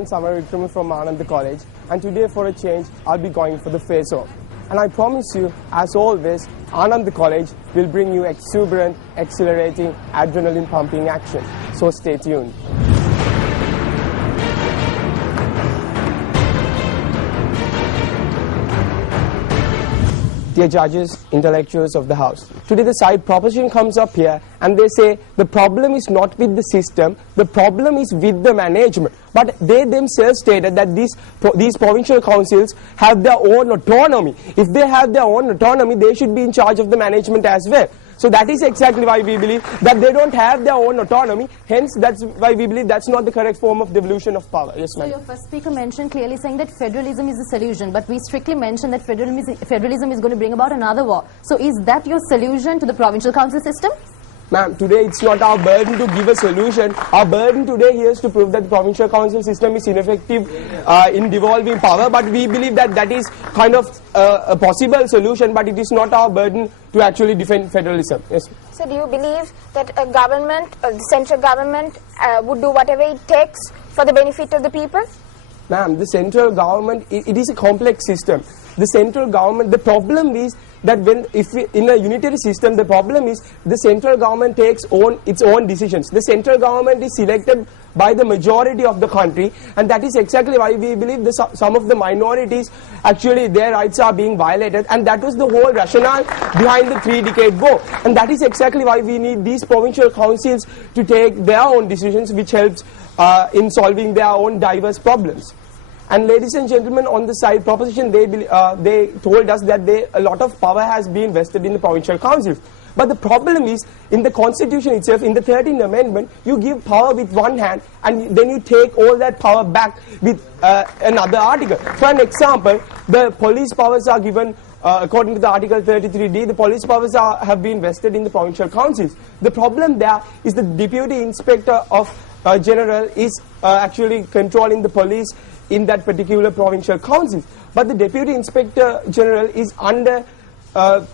Anand Samavikram from Anand College, and today for a change I'll be going for the face-off. And I promise you, as always, Anand College will bring you exuberant, exhilarating, adrenaline pumping action. So stay tuned. Dear judges, intellectuals of the house, today the side proposition comes up here and they say the problem is not with the system, the problem is with the management. But they themselves stated that these provincial councils have their own autonomy. If they have their own autonomy, they should be in charge of the management as well. So that is exactly why we believe that they don't have their own autonomy. Hence, that's why we believe that's not the correct form of devolution of power. Yes, ma'am. So your first speaker mentioned clearly saying that federalism is the solution, but we strictly mentioned that federalism is going to bring about another war. So is that your solution to the provincial council system? Ma'am, today it's not our burden to give a solution. Our burden today here is to prove that the provincial council system is ineffective in devolving power, but we believe that that is kind of a possible solution, but it is not our burden to actually defend federalism. Yes. So do you believe that a government, the central government would do whatever it takes for the benefit of the people? Ma'am, the central government, it is a complex system. The central government, the problem is that in a unitary system, the problem is the central government takes its own decisions. The central government is selected by the majority of the country, and that is exactly why we believe some of the minorities, actually their rights are being violated, and that was the whole rationale behind the 3-decade war. And that is exactly why we need these provincial councils to take their own decisions, which helps in solving their own diverse problems. And ladies and gentlemen, on the side proposition, they told us that a lot of power has been vested in the provincial councils. But the problem is, in the constitution itself, in the 13th amendment, you give power with one hand and then you take all that power back with another article. For an example, the police powers are given, according to the article 33D, the police powers have been vested in the provincial councils. The problem there is the deputy inspector of general is actually controlling the police in that particular provincial council, but the deputy inspector general is under the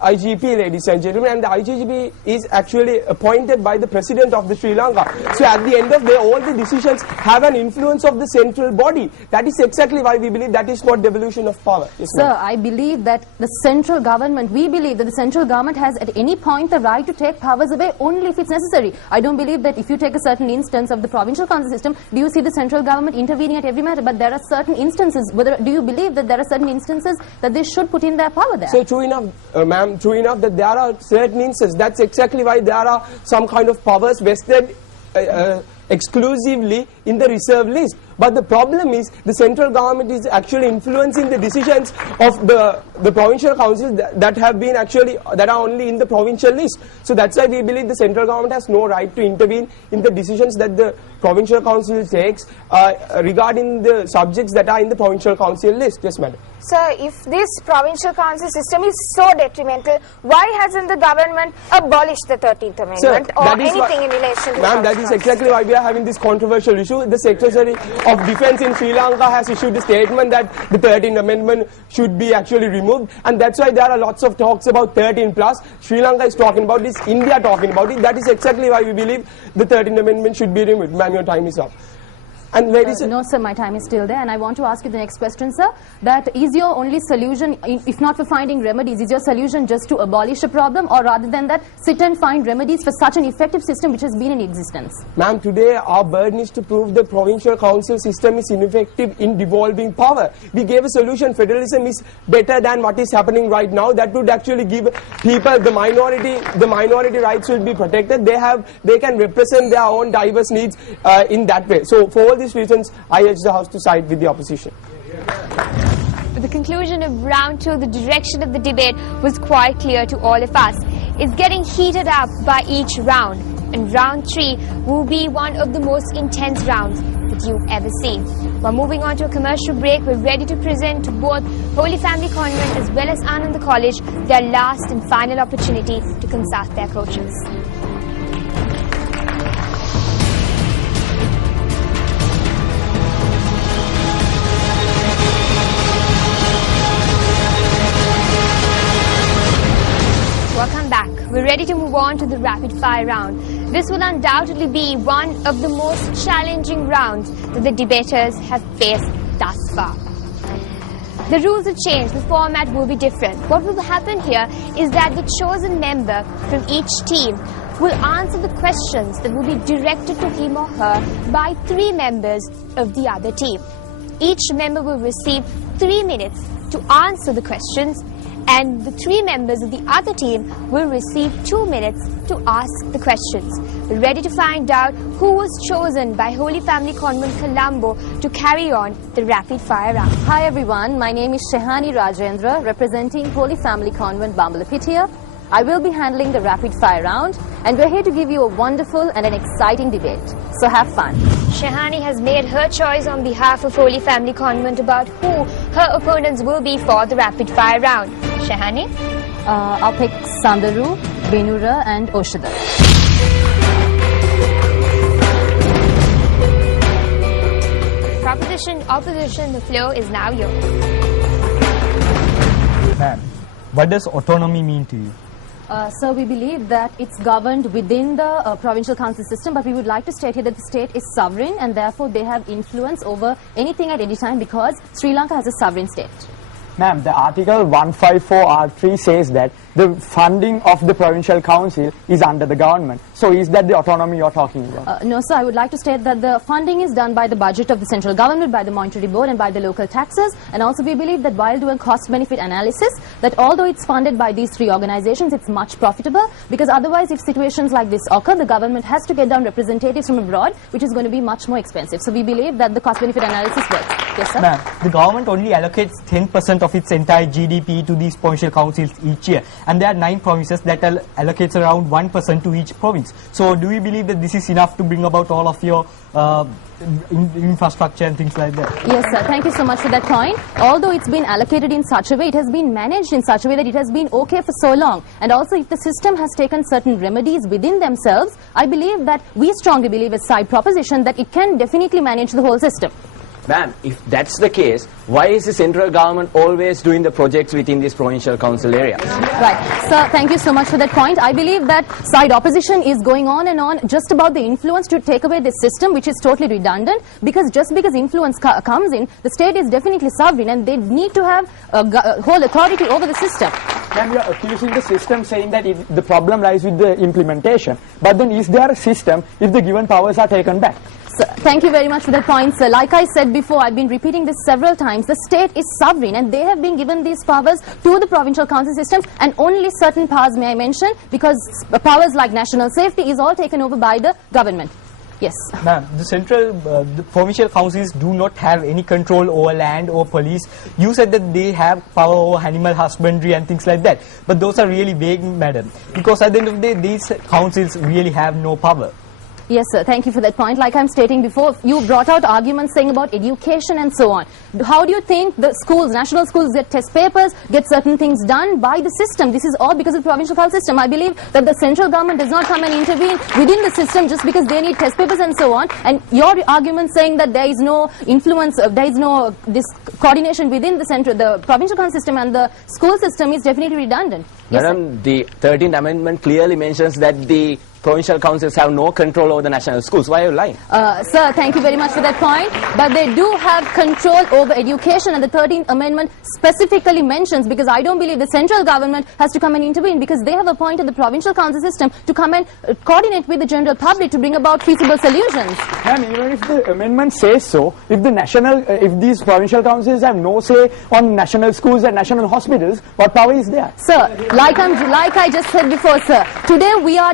IGP, ladies and gentlemen, and the IGP is actually appointed by the president of the Sri Lanka. So at the end of the day, all the decisions have an influence of the central body. That is exactly why we believe that is not devolution of power. Yes, sir, I believe that the central government, we believe that the central government has at any point the right to take powers away only if it's necessary. I don't believe that if you take a certain instance of the provincial council system, do you see the central government intervening at every matter? But there are certain instances, do you believe that there are certain instances that they should put in their power there? So true enough, ma'am, true enough that there are certain instances. That's exactly why there are some kind of powers vested exclusively in the reserve list. But the problem is the central government is actually influencing the decisions of the provincial councils that have been actually, that are only in the provincial list. So that's why we believe the central government has no right to intervene in the decisions that the provincial council takes regarding the subjects that are in the provincial council list. Yes, madam. Sir, if this provincial council system is so detrimental, why hasn't the government abolished the 13th Amendment, sir, or anything in relation to ma'am, that is exactly why we are having this controversial issue. The Secretary of Defence in Sri Lanka has issued a statement that the 13th Amendment should be actually removed, and that's why there are lots of talks about 13 plus. Sri Lanka is talking about this, India talking about it. That is exactly why we believe the 13th Amendment should be removed. Ma'am, your time is up. And ladies no, sir, my time is still there, and I want to ask you the next question, sir. That is your only solution, if not for finding remedies, is your solution just to abolish a problem, or rather than that, sit and find remedies for such an effective system which has been in existence? Ma'am, today our burden is to prove the provincial council system is ineffective in devolving power. We gave a solution. Federalism is better than what is happening right now. That would actually give people, the minority rights will be protected. They can represent their own diverse needs in that way. So for all these reasons, I urge the House to side with the opposition. With the conclusion of round 2, the direction of the debate was quite clear to all of us. It's getting heated up by each round, and round 3 will be one of the most intense rounds that you've ever seen. While moving on to a commercial break, we're ready to present to both Holy Family Convent as well as Anand College their last and final opportunity to consult their coaches. Welcome back. we're ready to move on to the rapid fire round. This will undoubtedly be one of the most challenging rounds that the debaters have faced thus far. The rules have changed, the format will be different. What will happen here is that the chosen member from each team will answer the questions that will be directed to him or her by 3 members of the other team. Each member will receive 3 minutes to answer the questions, and the 3 members of the other team will receive 2 minutes to ask the questions. We're ready to find out who was chosen by Holy Family Convent Colombo to carry on the rapid fire round. Hi everyone, my name is Shehani Rajendra, representing Holy Family Convent, Bambalapitiya. I will be handling the rapid fire round, and we're here to give you a wonderful and an exciting debate. So have fun. Shehani has made her choice on behalf of Holy Family Convent about who her opponents will be for the rapid fire round. Shehani? I'll pick Sandaru, Benura and Oshada. Proposition, opposition, the floor is now yours. Ma'am, what does autonomy mean to you? So we believe that it's governed within the provincial council system, but we would like to state here that the state is sovereign and therefore they have influence over anything at any time because Sri Lanka has a sovereign state. Ma'am, the Article 154R3 says that the funding of the provincial council is under the government. So is that the autonomy you're talking about? No, sir, I would like to state that the funding is done by the budget of the central government, by the monetary board and by the local taxes. And also we believe that while doing cost-benefit analysis, that although it's funded by these 3 organizations, it's much profitable because otherwise if situations like this occur, the government has to get down representatives from abroad, which is going to be much more expensive. So we believe that the cost-benefit analysis works. Yes, sir? Ma'am, the government only allocates 10% of its entire GDP to these provincial councils each year, and there are 9 provinces that allocates around 1% to each province. So do you believe that this is enough to bring about all of your infrastructure and things like that? Yes, sir. Thank you so much for that point. Although it's been allocated in such a way, it has been managed in such a way that it has been okay for so long. And also if the system has taken certain remedies within themselves, I believe that we strongly believe as side proposition that it can definitely manage the whole system. Ma'am, if that's the case, why is the central government always doing the projects within this provincial council area? Right. Sir, thank you so much for that point. I believe that side opposition is going on and on just about the influence to take away this system, which is totally redundant, because just because influence comes in, the state is definitely sovereign and they need to have whole authority over the system. Ma'am, you're accusing the system saying that the problem lies with the implementation. But then is there a system if the given powers are taken back? So, thank you very much for that point, sir. Like I said before, I've been repeating this several times. The state is sovereign and they have been given these powers to the provincial council systems, and only certain powers may I mention, because powers like national safety is all taken over by the government. Yes. Ma'am, the provincial councils do not have any control over land or police. You said that they have power over animal husbandry and things like that. But those are really vague, madam. Because at the end of the day, these councils really have no power. Yes, sir. Thank you for that point. Like I'm stating before, you brought out arguments saying about education and so on. How do you think the schools, national schools, get test papers, get certain things done by the system? This is all because of the provincial council system. I believe that the central government does not come and intervene within the system just because they need test papers and so on. And your argument saying that there is no influence, there is no this coordination within the provincial council system and the school system is definitely redundant. Yes, Madam, the 13th amendment clearly mentions that the provincial councils have no control over the national schools. Why are you lying? Sir, thank you very much for that point. But they do have control over education, and the 13th amendment specifically mentions, because I don't believe the central government has to come and intervene, because they have appointed the provincial council system to come and coordinate with the general public to bring about feasible solutions. Ma'am, even if the amendment says so, if these provincial councils have no say on national schools and national hospitals, what power is there? Sir, like I just said before, sir, today we are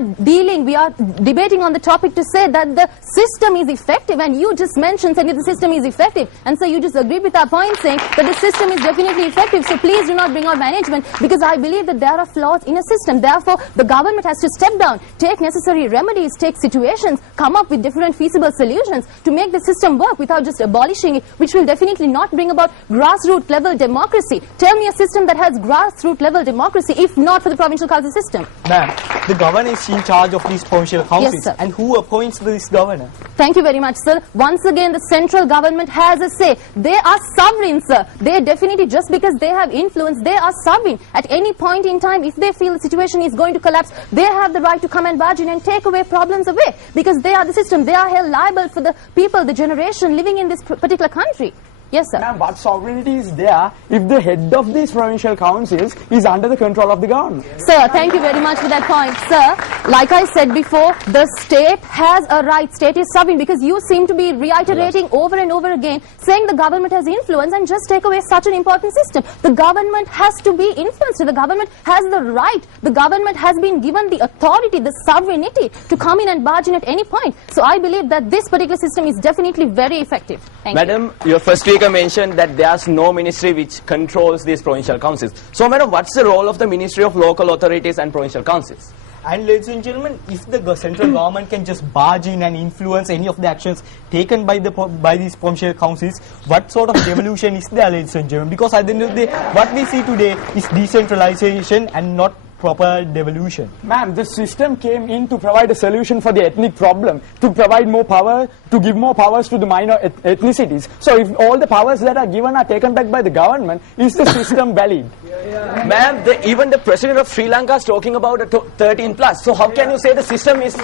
debating on the topic to say that the system is effective, and you just mentioned saying that the system is effective, and so you just agreed with our point saying that the system is definitely effective. So please do not bring out management, because I believe that there are flaws in a system. Therefore, the government has to step down, take necessary remedies, take situations, come up with different feasible solutions to make the system work without just abolishing it, which will definitely not bring about grassroots level democracy. Tell me a system that has grassroots level democracy if if not for the provincial council system? Ma'am, the governor is in charge of these provincial councils. sir. And who appoints this governor? Thank you very much, sir. Once again, the central government has a say. They are sovereign, sir. They definitely, just because they have influence, they are sovereign. At any point in time, if they feel the situation is going to collapse, they have the right to come and barge in and take away problems away, because they are the system. They are held liable for the people, the generation living in this particular country. Yes, sir. Ma'am, what sovereignty is there if the head of these provincial councils is under the control of the government? Sir, thank you very much for that point. Sir, like I said before, the state has a right. State is sovereign, because you seem to be reiterating over and over again, saying the government has influence, and just take away such an important system. The government has to be influenced. The government has the right. The government has been given the authority, the sovereignty to come in and barge in at any point. So I believe that this particular system is definitely very effective. Thank you. Madam, your first speaker mentioned that there's no ministry which controls these provincial councils. So, madam, what's the role of the Ministry of Local Authorities and Provincial Councils? And ladies and gentlemen, if the central government can just barge in and influence any of the actions taken by these provincial councils, what sort of devolution is there, ladies and gentlemen? Because at the end of the day, what we see today is decentralization and not proper devolution. Ma'am, the system came in to provide a solution for the ethnic problem, to provide more power, to give more powers to the minor ethnicities. So if all the powers that are given are taken back by the government, is the system valid? Ma'am, even the president of Sri Lanka is talking about a 13 plus. So how can you say the system is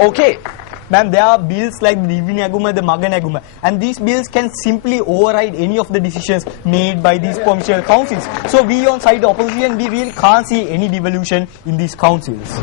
okay? Ma'am, there are bills like the Divini Aguma, the Magan Aguma, and these bills can simply override any of the decisions made by these provincial councils. So we on side opposition, we really can't see any devolution in these councils.